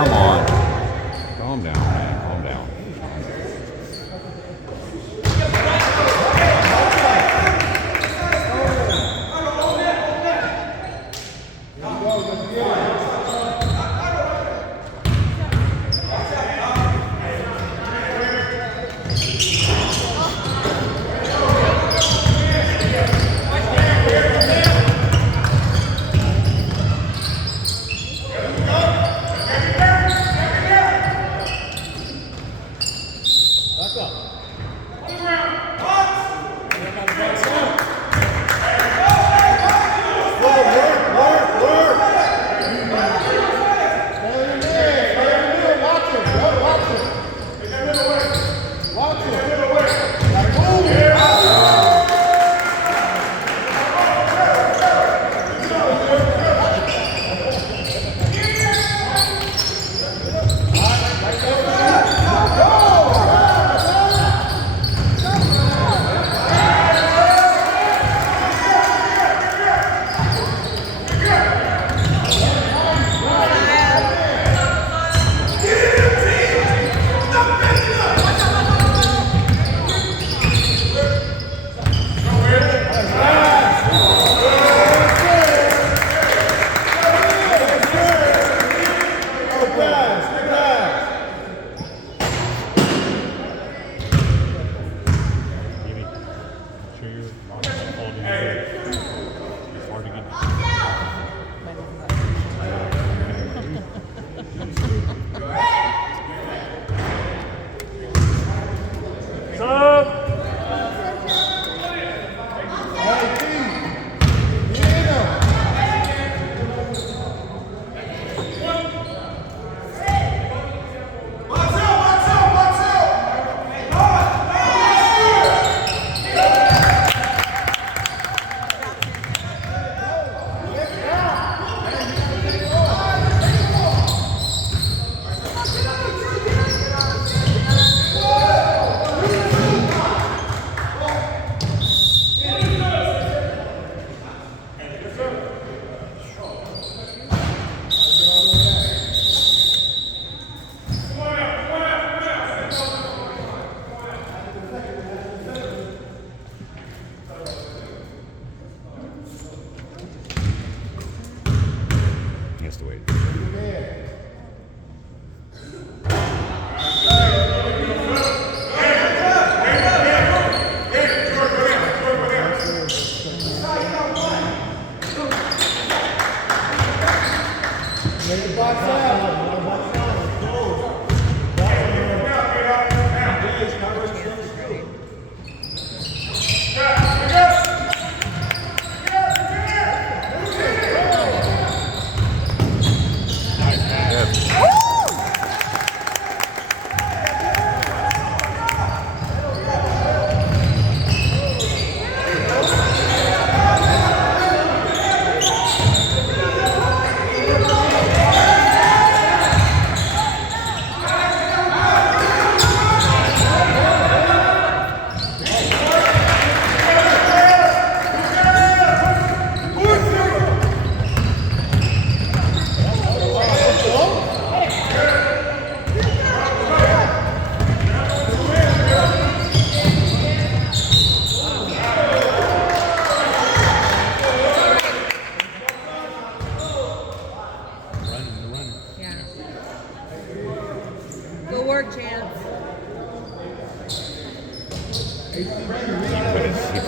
Come on. Calm down, man. Calm down.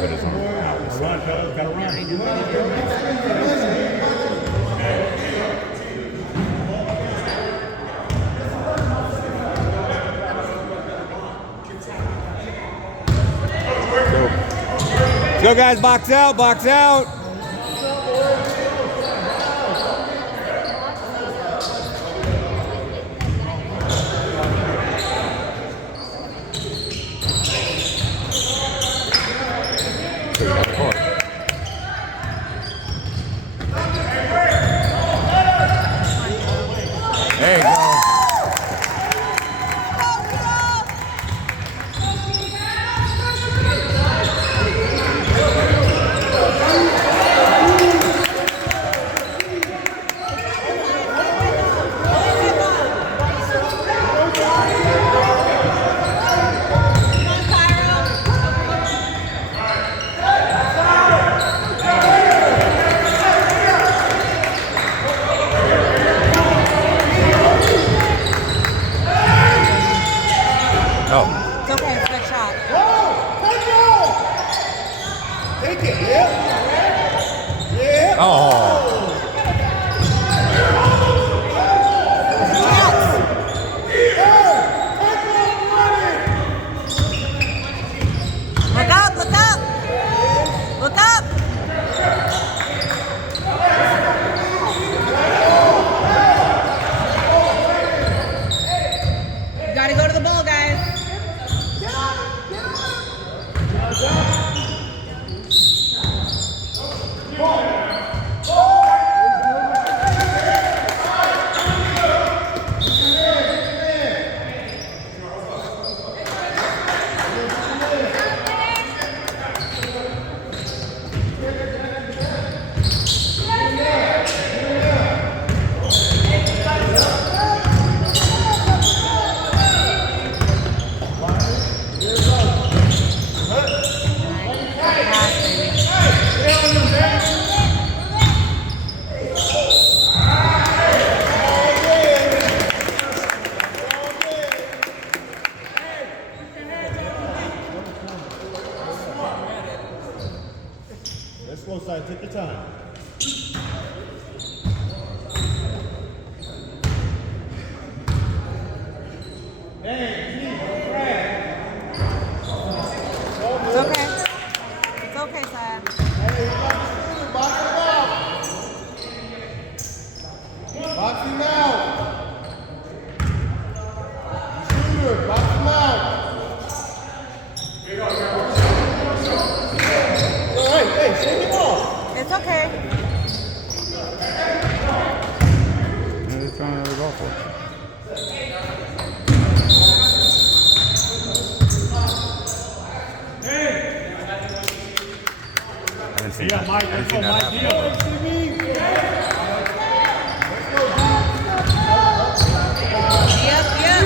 put his arm out. Run, fellas, gotta run. Let's go, guys. Box out. Box out. There you go. Oh. It's okay, it's a good shot. Take it, yeah. Yeah. Oh. Look up, look up. Look up. You gotta go to the ball, guys. Let's go, side. Take your time. It's okay. It's okay, Sam. Box him out. Shooter, box him out. All right, hey, shake him off. It's okay. He's trying to go for it. Yeah, Mike, let's go, Mike. Yep, yep.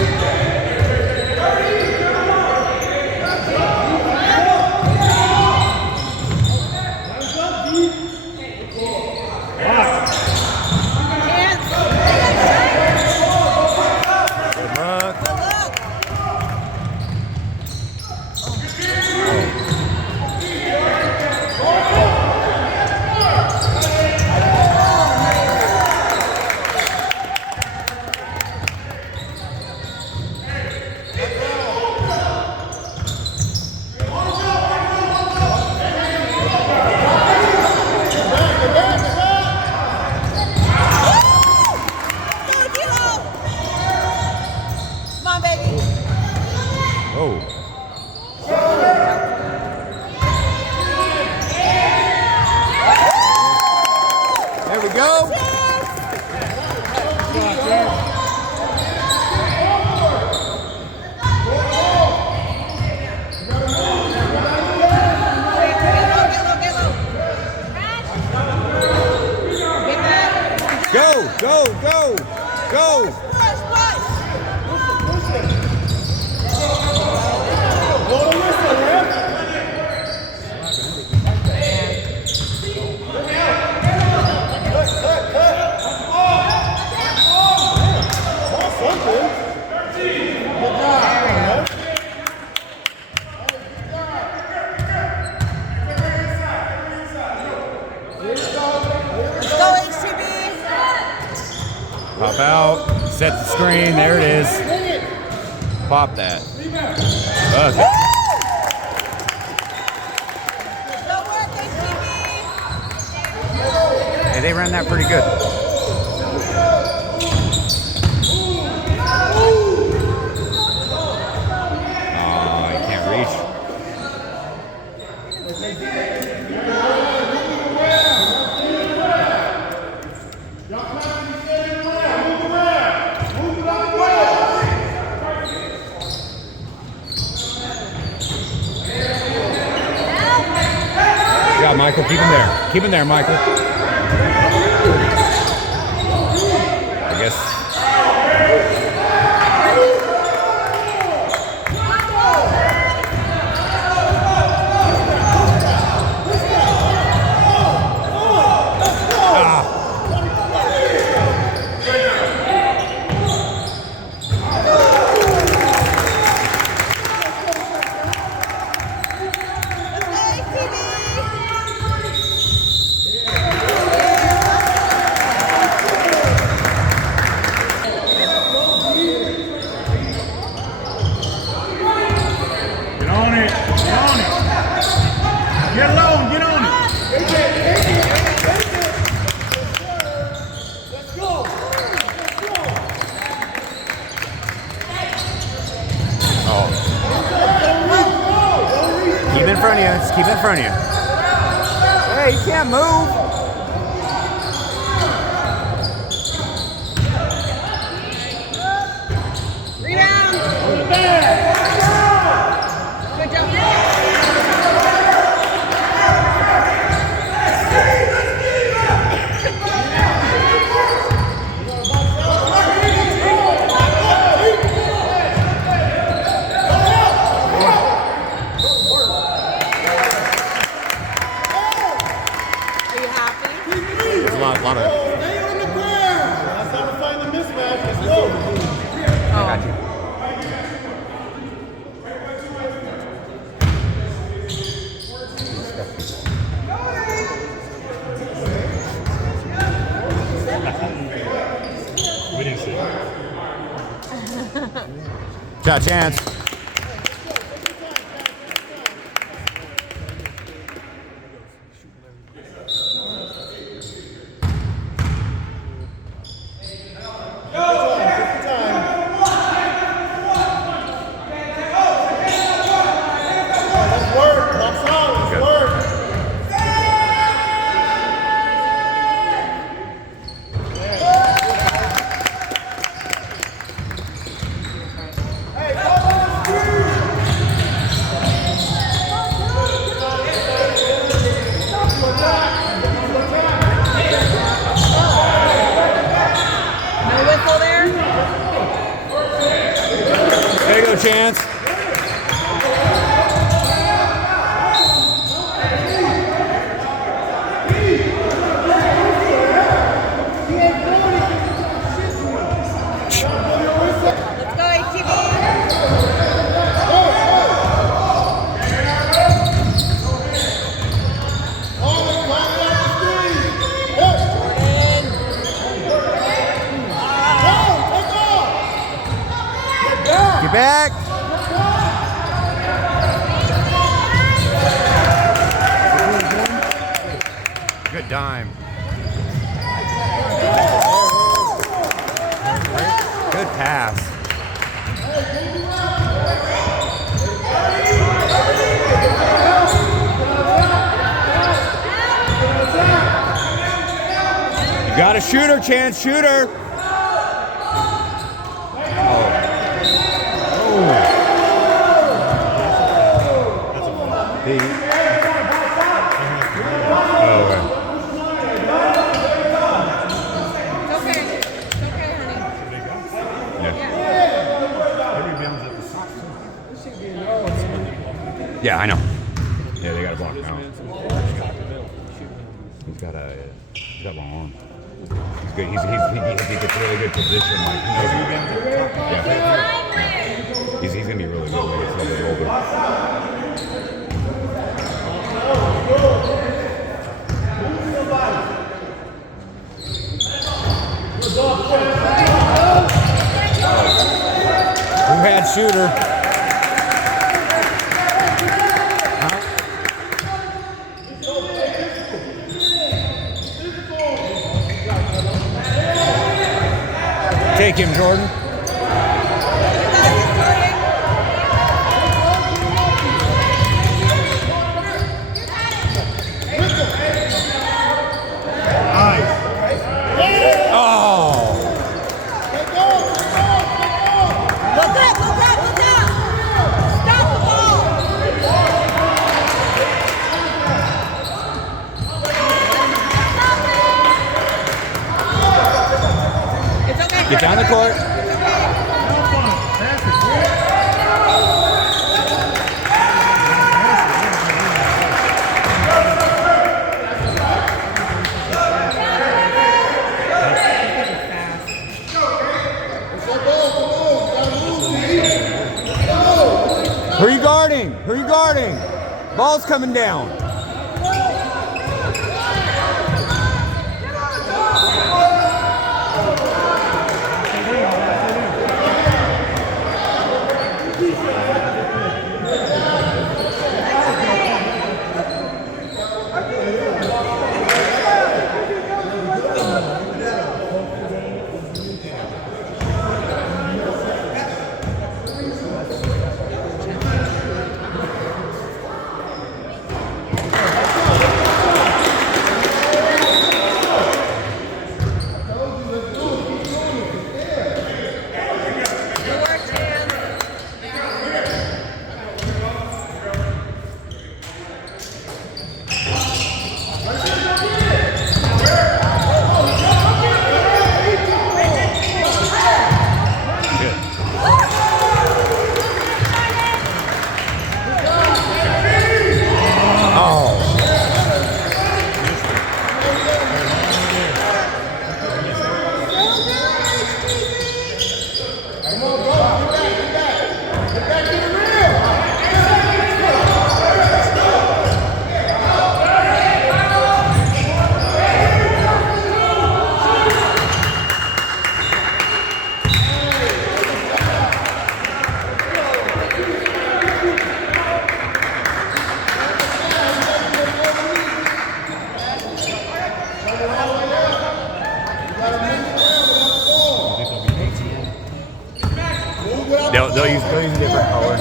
Oh. There we go. Go, go, go, go. Pop out. Set the screen. There it is. Pop that. Okay. Hey, they ran that pretty good. Oh, you can't reach. Yeah, Michael, keep him there. Keep him there, Michael. I guess. Get low and get on it. Let's go. Oh. Keep in front of you. Just keep in front of you. Hey, you can't move. Rebound. Good job. Are you happy? There's a lot of. Stay on the ground. That's how to find the mismatch. Let's go. I got you. We didn't see it. Shot chance. No whistle there? There you go, chance. Let's go, HTB. Get back. Good dime. Good pass. You got a shooter, chance, shooter. It's okay. It's okay, honey. Yeah, I know. Yeah, they got a block now. He's got long arm. He's good. He gets really good position. Like he knows. Yeah. He's gonna be really good when he gets a little bit older. Good job, shooter. Huh? Take him, Jordan. Get down the court. Who are you guarding? Who are you guarding? Ball's coming down. They'll use a different color.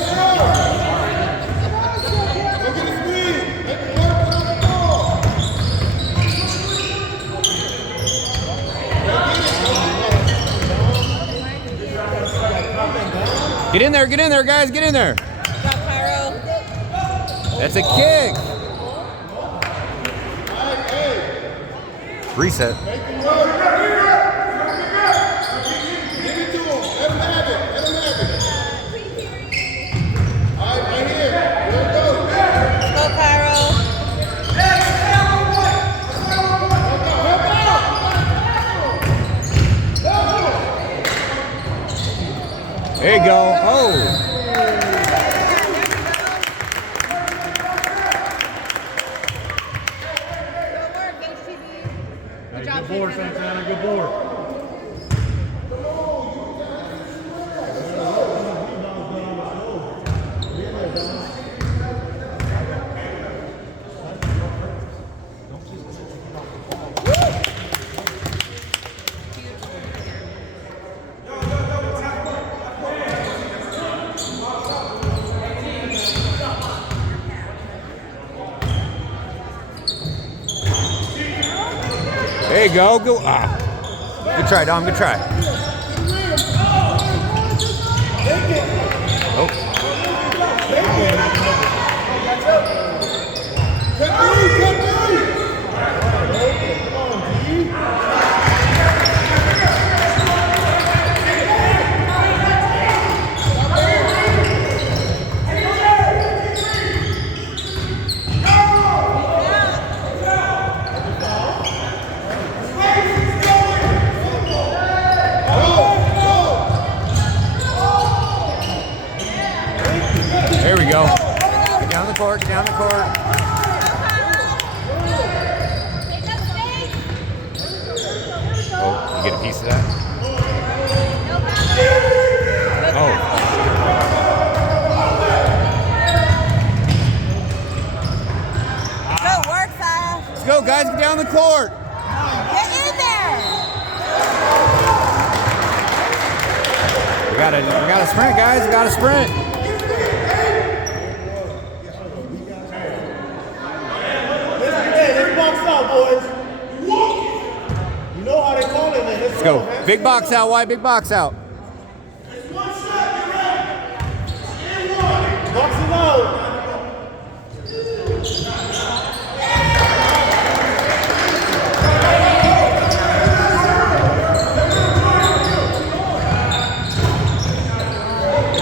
Get in there, guys, get in there. That's a kick. Reset. There you go. Oh. Good board, Santana. Good board. There you go. Go. Ah. Good try, Dom. Good try. Oh. There we go. Get down the court, get down the court. Oh, you get a piece of that? Oh. go, guys. Get down the court. Get in there. We gotta sprint, guys. We gotta sprint. Let's box out, boys. You know how they call it, man. Let's go. Big box out, White. Big box out. Box it out.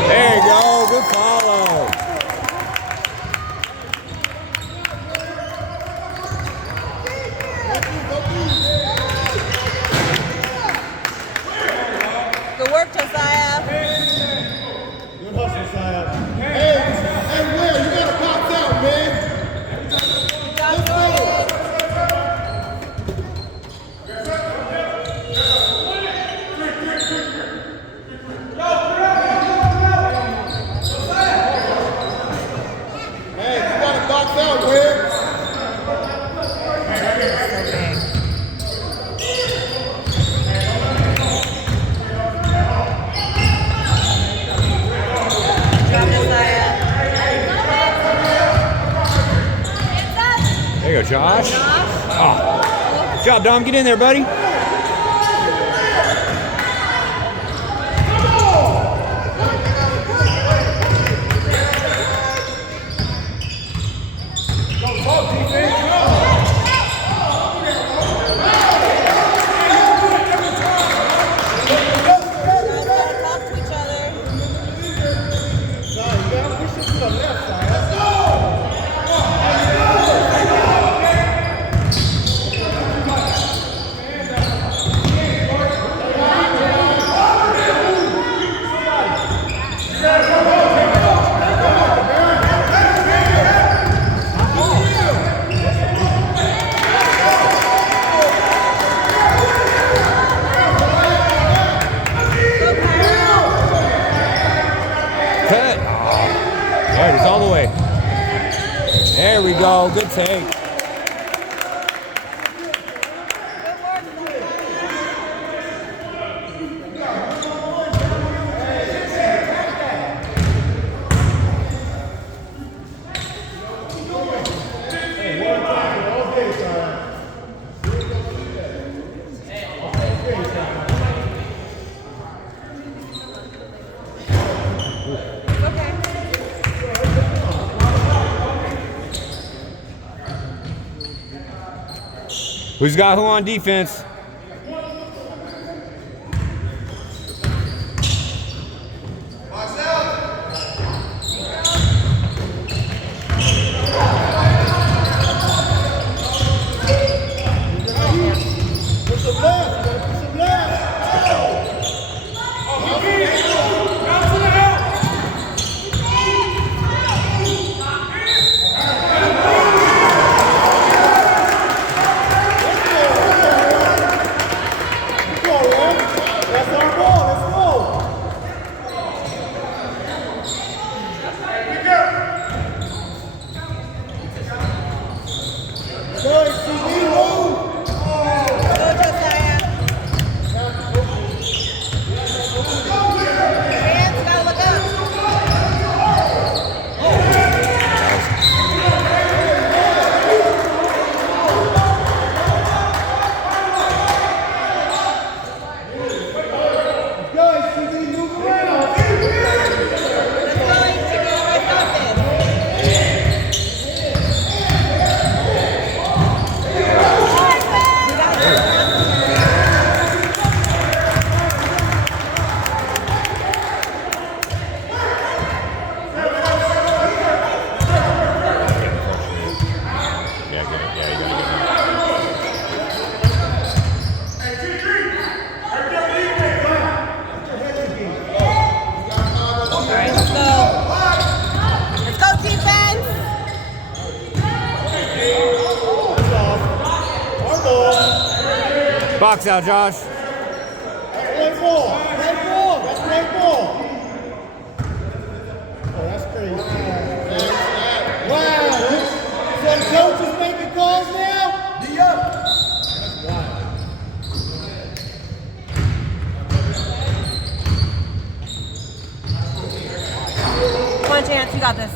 There you go. Good follow. Good work, Josiah. Good hustle, Josiah. Hey, Will, you gotta box out, man. Let's go. Hey, you gotta box out, Will. Drop Josiah. There you go, Josh. Oh. Good job, Dom. Get in there, buddy. Talk to each other. You gotta push it to the left side. Let's go. Cut. Oh. There it is, all the way. There we go. Good take. Who's got who on defense? Push some left. Push some left. That's our ball. Let's go. Go, HTB, move. Go, Josiah. Hands, gotta look up. Go, HTB, move around. Let's go, HTB. Let's stop this. Yeah, get it. Yeah, you gotta get it. All right, let's go. Let's go, defense. Our ball. Box out, Josh. Play ball. Play ball. That's play ball. Oh, that's crazy. Wow. So the coach is making calls now? got this.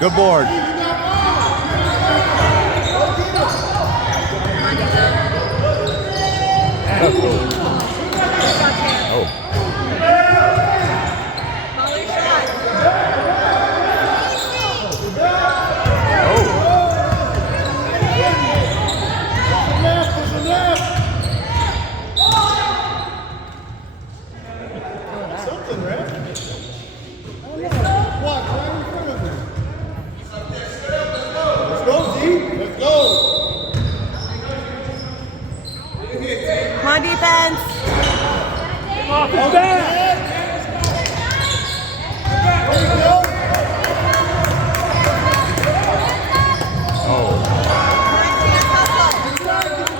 Good board. Oh. Follow your shot. Something, right? Watch right in front of you. Let's go, Z. Let's go. Come on, defense. Off the back. There you go. Oh.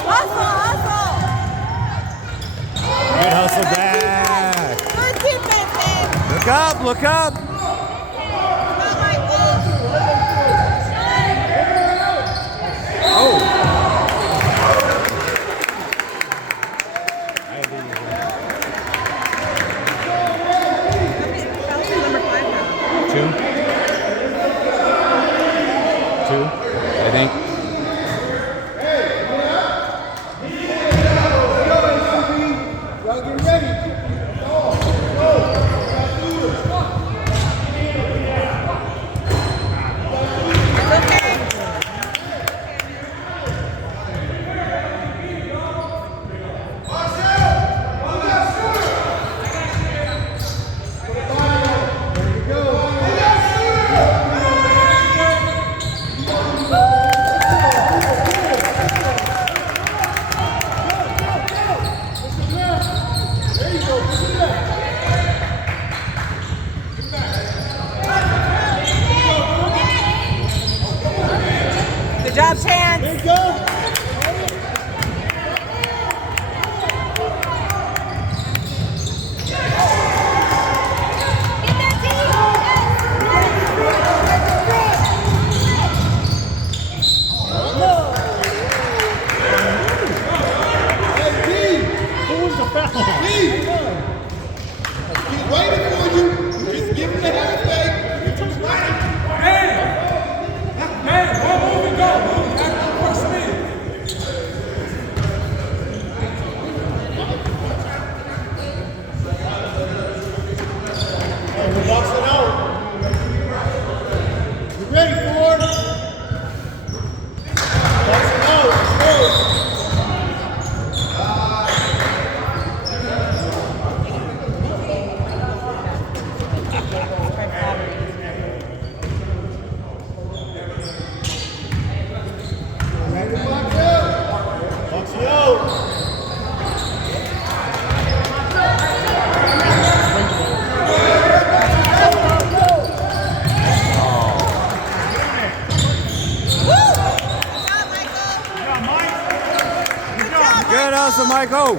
Hustle, hustle. Good hustle back. Good defense, man. Look up, look up. Come on, Michael. Oh. Number 5 now. Two, I think. Y'all get ready. It's okay. There you go. See that? Good job, Chance. There you go. Hey, D. Who was the foul? D. He's waiting for you. Just give him the hand fake. Hey, we're boxing out. You ready for it? Boxing out. Let's go. Ready to box out? Boxing out. Good hustle, Michael.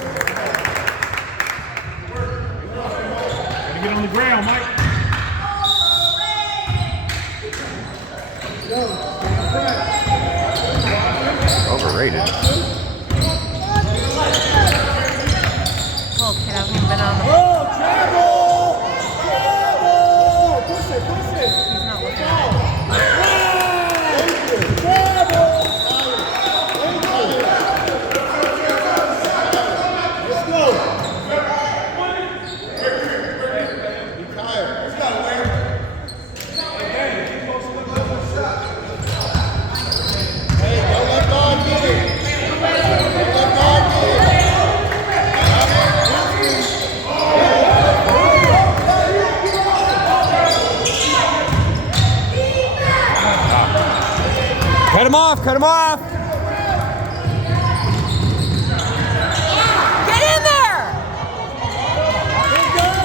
Gotta get on the ground, Mike. Overrated. Oh, kid, I've been on the. Oh, travel! Travel! Push it, push it. He's not looking at it. Travel! Let's go. You're tired. Let's go, man. Hey, don't let God get it. Don't let God get it. Cut him off, cut him off. Get in there! Take it from you.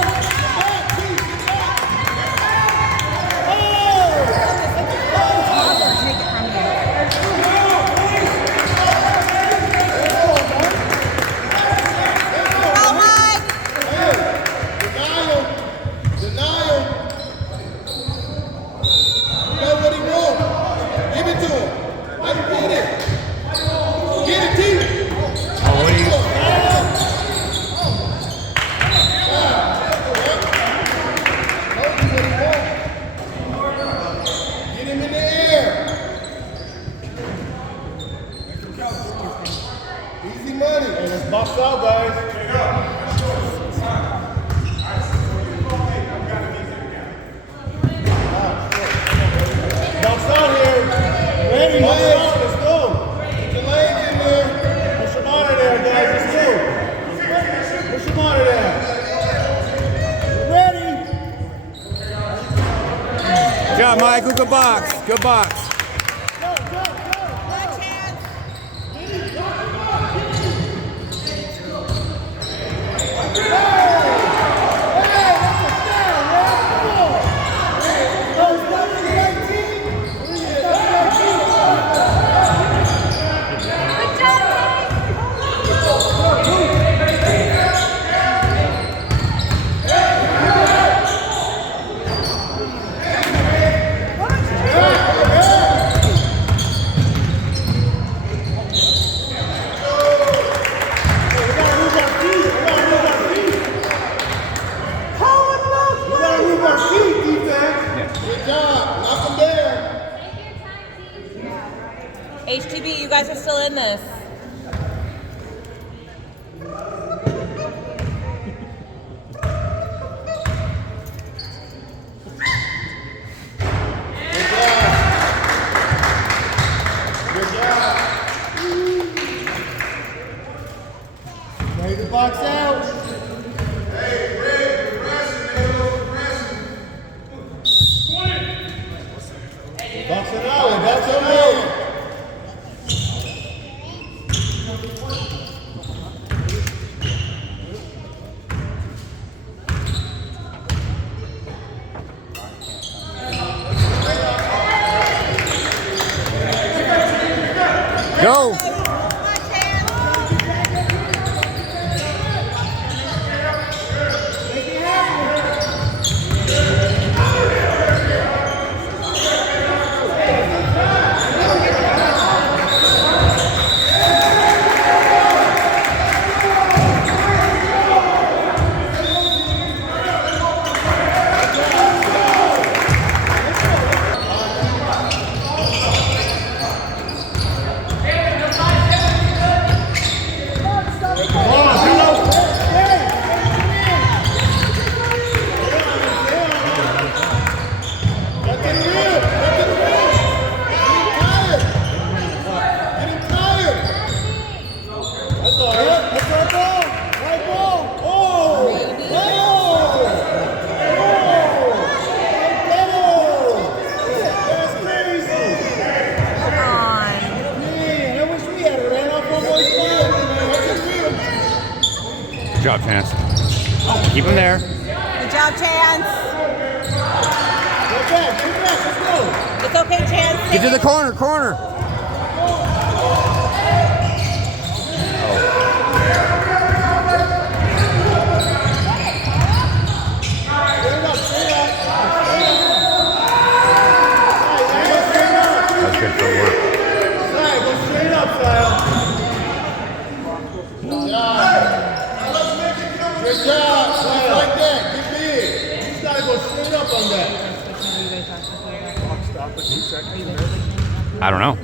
Go, Mike! Denial. Denial. You know what he wants. Give it to him. Let him get it. Get it, T. Oh, what do you? ready. Hey, let's box out, guys. Box out here. Ready, box out. Let's go. Get your legs in there. Push them out of there, guys. Let's go. Push them out of there. Ready. Good job, Michael. Good box. Good box. HTB, you guys are still in this. Ready to box out. Hey, Rick, we're resting, we're resting. Box it out. Box it out. Go. Good job, Chance. Keep him there. Good job, Chance. Get back, let's go. It's okay, Chance. Get to the corner, corner. That's good for work. Go straight up, Kyle. Good job. Like that. Get big. You gotta go straight up on that. I don't know.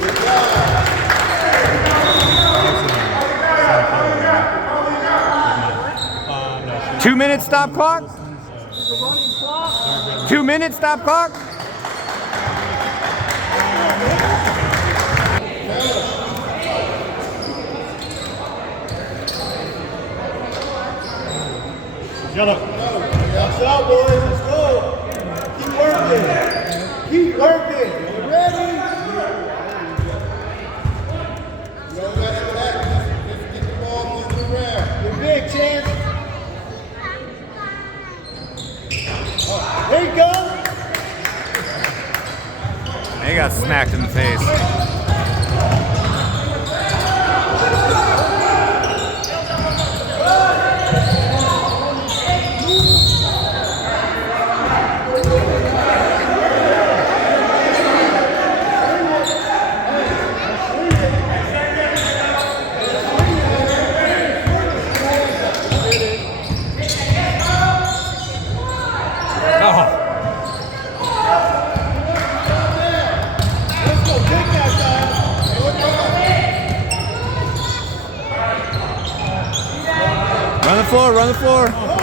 Good job. 2 minutes stop clock. 2 minutes stop clock. Shut up. Box out, boys. Let's go. Keep working. Keep working. You ready? Let's get the ball moving around. You're big, Chance. There you go. They got smacked in the face. Let's go. Take that. the floor, run the floor.